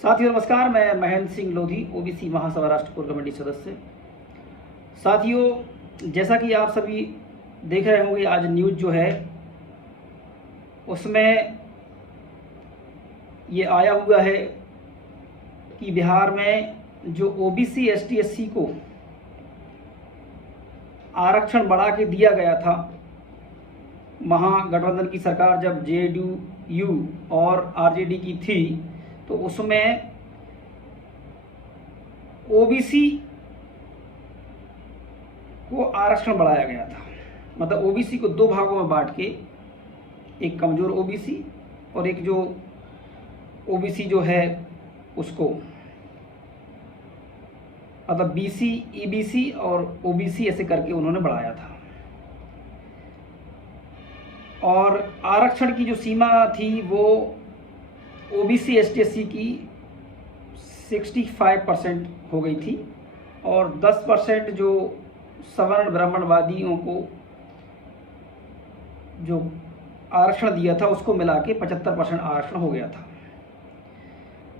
साथियों नमस्कार, मैं महेंद्र सिंह लोधी, ओबीसी महासभा राष्ट्र कोर कमेटी सदस्य। साथियों, जैसा कि आप सभी देख रहे होंगे, आज न्यूज़ जो है उसमें ये आया हुआ है कि बिहार में जो ओबीसी एसटी एससी को आरक्षण बढ़ा के दिया गया था, महागठबंधन की सरकार जब जेडीयू और आरजेडी की थी, तो उसमें ओबीसी को आरक्षण बढ़ाया गया था। मतलब ओबीसी को दो भागों में बांट के, एक कमज़ोर ओबीसी और एक जो ओबीसी जो है उसको, मतलब बीसी, ईबीसी और ओबीसी ऐसे करके उन्होंने बढ़ाया था। और आरक्षण की जो सीमा थी वो ओबीसी एसटी एससी की 65% हो गई थी और 10% जो सवर्ण ब्राह्मणवादियों को जो आरक्षण दिया था उसको मिला के 75% आरक्षण हो गया था।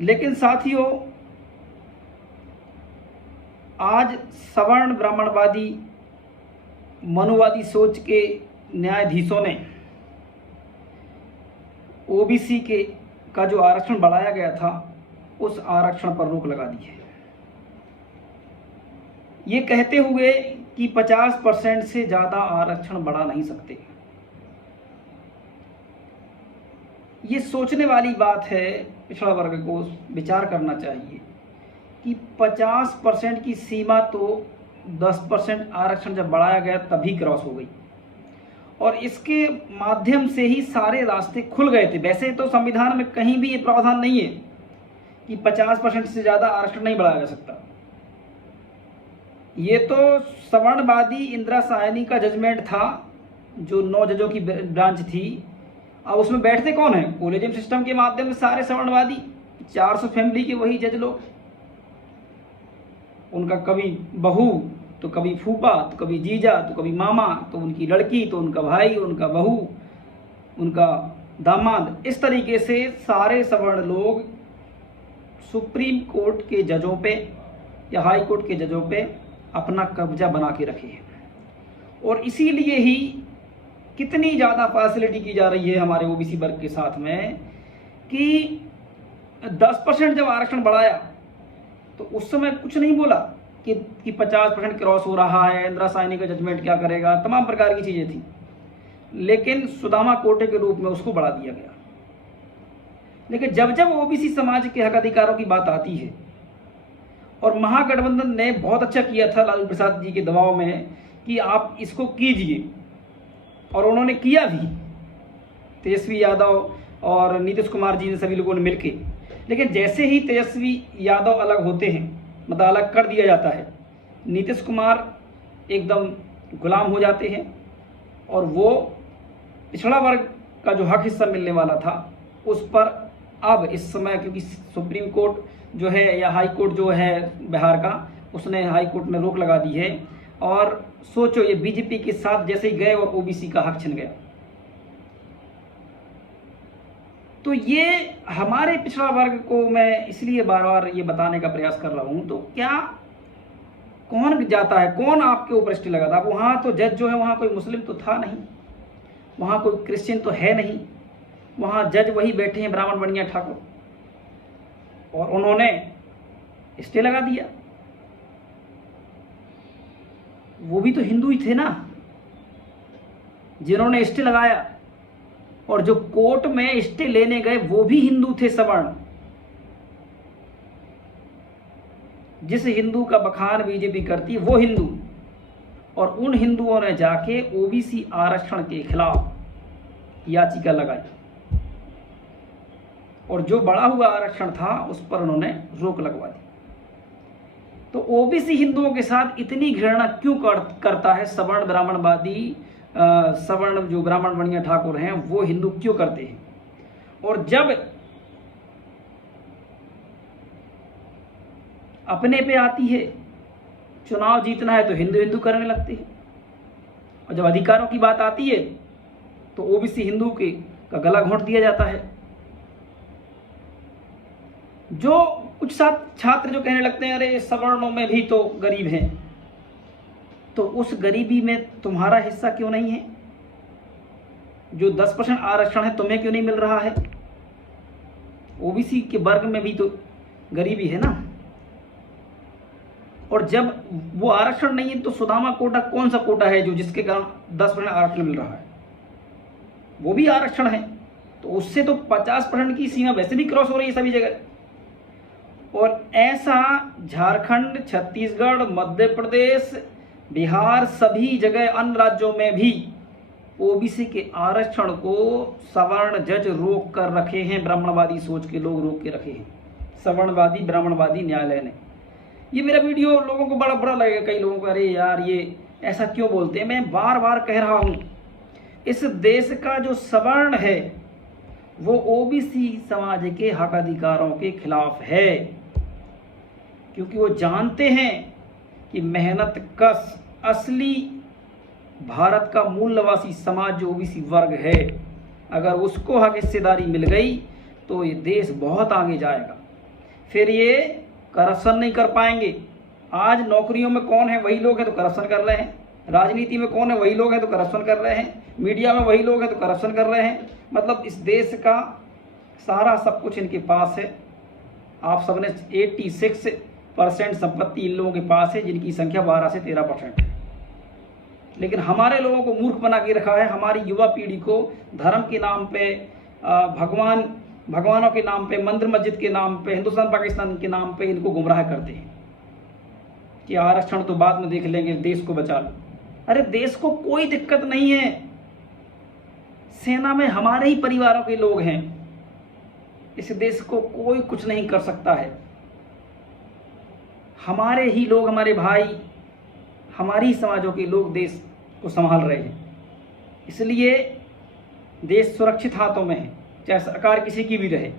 लेकिन साथियों, आज सवर्ण ब्राह्मणवादी मनुवादी सोच के न्यायाधीशों ने ओबीसी का जो आरक्षण बढ़ाया गया था उस आरक्षण पर रोक लगा दी है, ये कहते हुए कि 50% से ज़्यादा आरक्षण बढ़ा नहीं सकते। ये सोचने वाली बात है, पिछड़ा वर्ग को विचार करना चाहिए कि 50% की सीमा तो 10% आरक्षण जब बढ़ाया गया तभी क्रॉस हो गई और इसके माध्यम से ही सारे रास्ते खुल गए थे। वैसे तो संविधान में कहीं भी ये प्रावधान नहीं है कि 50% से ज़्यादा आरक्षण नहीं बढ़ाया जा सकता। ये तो सवर्णवादी इंदिरा साहनी का जजमेंट था, जो 9 जजों की ब्रांच थी। अब उसमें बैठते कौन है? कोलेजियम सिस्टम के माध्यम से सारे सवर्णवादी 400 फैमिली के वही जज लोग। उनका कभी बहू तो कभी फूफा तो कभी जीजा तो कभी मामा, तो उनकी लड़की तो उनका भाई, उनका बहू, उनका दामाद, इस तरीके से सारे सवर्ण लोग सुप्रीम कोर्ट के जजों पे या हाई कोर्ट के जजों पे अपना कब्जा बना के रखे हैं। और इसीलिए ही कितनी ज़्यादा फैसिलिटी की जा रही है हमारे ओबीसी वर्ग के साथ में कि 10% जब आरक्षण बढ़ाया तो उस समय कुछ नहीं बोला कि 50% क्रॉस हो रहा है, इंदिरा साहनी का जजमेंट क्या करेगा, तमाम प्रकार की चीज़ें थी। लेकिन सुदामा कोटे के रूप में उसको बढ़ा दिया गया। लेकिन जब जब ओबीसी समाज के हक अधिकारों की बात आती है, और महागठबंधन ने बहुत अच्छा किया था लालू प्रसाद जी के दबाव में कि आप इसको कीजिए, और उन्होंने किया भी, तेजस्वी यादव और नीतीश कुमार जी ने, सभी लोगों ने मिलके। लेकिन जैसे ही तेजस्वी यादव अलग होते हैं, मतलब अलग कर दिया जाता है, नीतीश कुमार एकदम गुलाम हो जाते हैं और वो पिछड़ा वर्ग का जो हक हिस्सा मिलने वाला था उस पर अब इस समय, क्योंकि सुप्रीम कोर्ट जो है या हाई कोर्ट जो है बिहार का, उसने हाई कोर्ट ने रोक लगा दी है। और सोचो, ये बीजेपी के साथ जैसे ही गए और ओबीसी का हक छिन गया। तो ये हमारे पिछड़ा वर्ग को मैं इसलिए बार बार ये बताने का प्रयास कर रहा हूँ। तो क्या कौन जाता है, कौन आपके ऊपर स्टे लगाता है? वहाँ तो जज जो है, वहाँ कोई मुस्लिम तो था नहीं, वहाँ कोई क्रिश्चियन तो है नहीं, वहाँ जज वही बैठे हैं ब्राह्मण बनिया ठाकुर, और उन्होंने स्टे लगा दिया। वो भी तो हिंदू ही थे ना जिन्होंने स्टे लगाया, और जो कोर्ट में स्टे लेने गए वो भी हिंदू थे, सवर्ण। जिस हिंदू का बखान बीजेपी करती वो हिंदू, और उन हिंदुओं ने जाके ओबीसी आरक्षण के खिलाफ याचिका लगाई और जो बढ़ा हुआ आरक्षण था उस पर उन्होंने रोक लगवा दी। तो ओबीसी हिंदुओं के साथ इतनी घृणा क्यों करता है सवर्ण ब्राह्मणवादी, सवर्ण जो ब्राह्मण बनिया ठाकुर हैं वो हिंदू क्यों करते हैं? और जब अपने पे आती है, चुनाव जीतना है, तो हिंदू हिंदू करने लगते हैं, और जब अधिकारों की बात आती है तो ओबीसी हिंदू का गला घोंट दिया जाता है। जो कुछ छात्र जो कहने लगते हैं अरे सवर्णों में भी तो गरीब हैं, तो उस गरीबी में तुम्हारा हिस्सा क्यों नहीं है? जो 10% आरक्षण है तुम्हें क्यों नहीं मिल रहा है? ओबीसी के वर्ग में भी तो गरीबी है ना। और जब वो आरक्षण नहीं है तो सुदामा कोटा कौन सा कोटा है जो जिसके कारण 10% आरक्षण मिल रहा है? वो भी आरक्षण है, तो उससे तो 50% की सीमा वैसे भी क्रॉस हो रही है सभी जगह। और ऐसा झारखंड, छत्तीसगढ़, मध्य प्रदेश, बिहार, सभी जगह अन्य राज्यों में भी ओबीसी के आरक्षण को सवर्ण जज रोक कर रखे हैं, ब्राह्मणवादी सोच के लोग रोक के रखे हैं, सवर्णवादी ब्राह्मणवादी न्यायालय ने। ये मेरा वीडियो लोगों को बड़ा बुरा लगेगा, कई लोगों को अरे यार ये ऐसा क्यों बोलते हैं। मैं बार बार कह रहा हूँ, इस देश का जो सवर्ण है वो ओबीसी समाज के हक अधिकारों के खिलाफ है, क्योंकि वो जानते हैं कि मेहनत कश असली भारत का मूल निवासी समाज जो ओबीसी वर्ग है, अगर उसको हक हिस्सेदारी मिल गई तो ये देश बहुत आगे जाएगा। फिर ये करप्शन नहीं कर पाएंगे। आज नौकरियों में कौन है? वही लोग हैं तो करप्शन कर रहे हैं। राजनीति में कौन है? वही लोग हैं तो करप्शन कर रहे हैं। मीडिया में वही लोग हैं तो करप्शन कर रहे हैं। मतलब इस देश का सारा सब कुछ इनके पास है। आप सबने 86% संपत्ति इन लोगों के पास है, जिनकी संख्या 12 से 13% है। लेकिन हमारे लोगों को मूर्ख बना के रखा है। हमारी युवा पीढ़ी को धर्म के नाम पे, भगवानों के नाम पे, मंदिर मस्जिद के नाम पे, हिंदुस्तान पाकिस्तान के नाम पे इनको गुमराह करते हैं कि आरक्षण तो बाद में देख लेंगे, देश को बचा लो। अरे देश को कोई दिक्कत नहीं है, सेना में हमारे ही परिवारों के लोग हैं। इस देश को कोई कुछ नहीं कर सकता है। हमारे ही लोग, हमारे भाई, हमारी समाजों के लोग देश को संभाल रहे हैं। इसलिए देश सुरक्षित हाथों में है, चाहे सरकार किसी की भी रहे।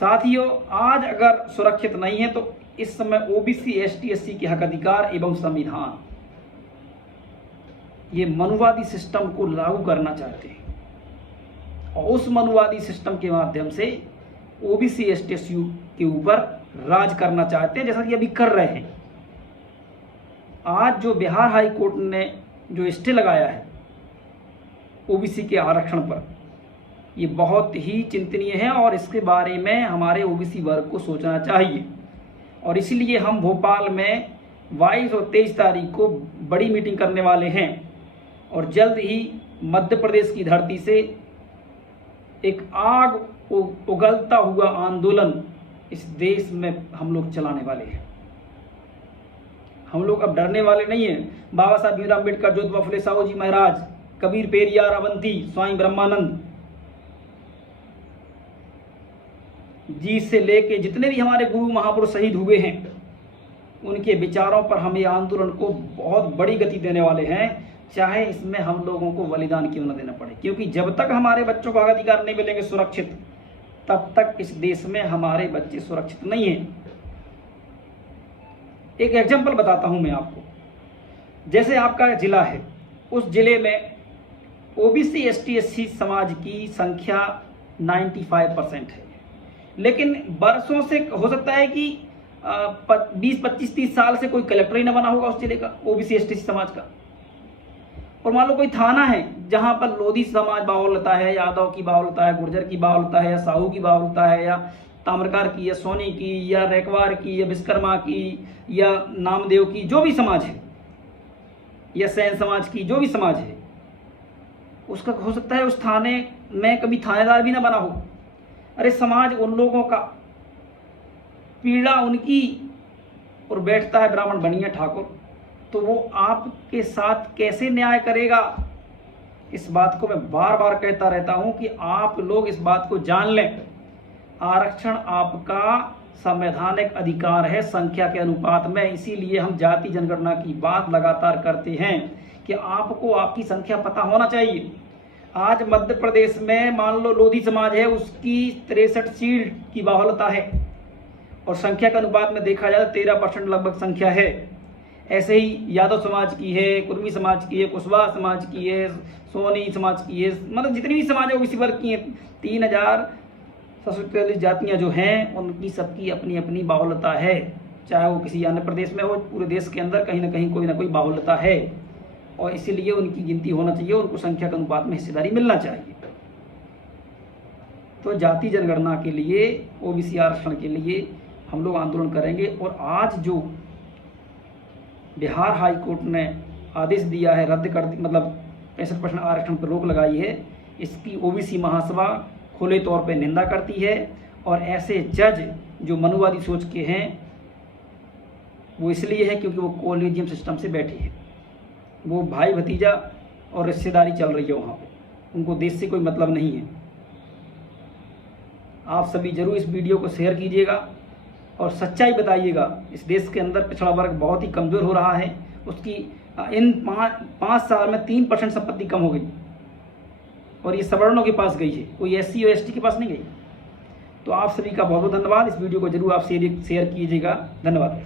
साथियों, आज अगर सुरक्षित नहीं है तो इस समय ओबीसी, एसटी, एससी के हक अधिकार एवं संविधान, ये मनुवादी सिस्टम को लागू करना चाहते हैं और उस मनुवादी सिस्टम के माध्यम से ओबीसी, एसटी, एससी के ऊपर राज करना चाहते हैं, जैसा कि अभी कर रहे हैं। आज जो बिहार हाई कोर्ट ने जो स्टे लगाया है ओबीसी के आरक्षण पर, ये बहुत ही चिंतनीय है और इसके बारे में हमारे ओबीसी वर्ग को सोचना चाहिए। और इसलिए हम भोपाल में 22 और 23 तारीख को बड़ी मीटिंग करने वाले हैं और जल्द ही मध्य प्रदेश की धरती से एक आग उगलता हुआ आंदोलन इस देश में हम लोग चलाने वाले हैं। हम लोग अब डरने वाले नहीं हैं। बाबा साहब भीमराव अम्बेडकर, ज्योतिबा फुले साहू जी महाराज, कबीर पेरियार, अवंती, स्वामी ब्रह्मानंद जी से लेके जितने भी हमारे गुरु महापुरुष शहीद हुए हैं, उनके विचारों पर हम ये आंदोलन को बहुत बड़ी गति देने वाले हैं, चाहे इसमें हम लोगों को बलिदान क्यों न देना पड़े। क्योंकि जब तक हमारे बच्चों को अधिकार नहीं मिलेंगे सुरक्षित, तब तक इस देश में हमारे बच्चे सुरक्षित नहीं हैं। एक एग्जाम्पल बताता हूं मैं आपको। जैसे आपका जिला है, उस जिले में ओबीसी, एसटी, एससी समाज की संख्या 95% है, लेकिन बरसों से हो सकता है कि 20, 25, 30 साल से कोई कलेक्टर ही ना बना होगा उस जिले का, ओबीसी, एसटी समाज का। और मान लो कोई थाना है जहां पर लोधी समाज बाहुल्यता है, यादव की बाहुल्यता है, गुर्जर की बाहुल्यता है, या साहू की बाहुल्यता है, या ताम्रकार की, या सोनी की, या रेकवार की, या विश्वकर्मा की, या नामदेव की, जो भी समाज है, या सैन समाज की, जो भी समाज है, उसका हो सकता है उस थाने में कभी थानेदार भी ना बना हो। अरे समाज उन लोगों का, पीड़ा उनकी, और बैठता है ब्राह्मण बनिया ठाकुर, तो वो आपके साथ कैसे न्याय करेगा? इस बात को मैं बार बार कहता रहता हूं कि आप लोग इस बात को जान लें। आरक्षण आपका संवैधानिक अधिकार है संख्या के अनुपात में। इसीलिए हम जाति जनगणना की बात लगातार करते हैं कि आपको आपकी संख्या पता होना चाहिए। आज मध्य प्रदेश में मान लो लोधी समाज है, उसकी 63 सीट की बाहुल्यता है और संख्या के अनुपात में देखा जाए 13% लगभग संख्या है। ऐसे ही यादव समाज की है, कुर्मी समाज की है, कुशवाहा समाज की है, सोनी समाज की है, मतलब जितनी भी समाज है ओबीसी वर्ग की है। सशस्त्र जातियाँ जो हैं उनकी सबकी अपनी अपनी बाहुल्यता है, चाहे वो किसी अन्य प्रदेश में हो, पूरे देश के अंदर कहीं ना कोई बाहुल्यता है, और इसीलिए उनकी गिनती होना चाहिए, उनको संख्या के अनुपात में हिस्सेदारी मिलना चाहिए। तो जाति जनगणना के लिए, ओबीसी आरक्षण के लिए हम लोग आंदोलन करेंगे। और आज जो बिहार हाई कोर्ट ने आदेश दिया है, रद्द कर मतलब 65% आरक्षण पर रोक लगाई है, इसकी ओबीसी महासभा खुले तौर पर निंदा करती है। और ऐसे जज जो मनुवादी सोच के हैं वो इसलिए है क्योंकि वो कॉलेजियम सिस्टम से बैठे हैं, वो भाई भतीजा और रिश्तेदारी चल रही है वहाँ पे, उनको देश से कोई मतलब नहीं है। आप सभी जरूर इस वीडियो को शेयर कीजिएगा और सच्चाई बताइएगा। इस देश के अंदर पिछड़ा वर्ग बहुत ही कमज़ोर हो रहा है, उसकी इन 5 साल में 3% संपत्ति कम हो गई, और ये सवर्णों के पास गई है, कोई SC और ST के पास नहीं गई। तो आप सभी का बहुत बहुत धन्यवाद। इस वीडियो को जरूर आप शेयर कीजिएगा। धन्यवाद।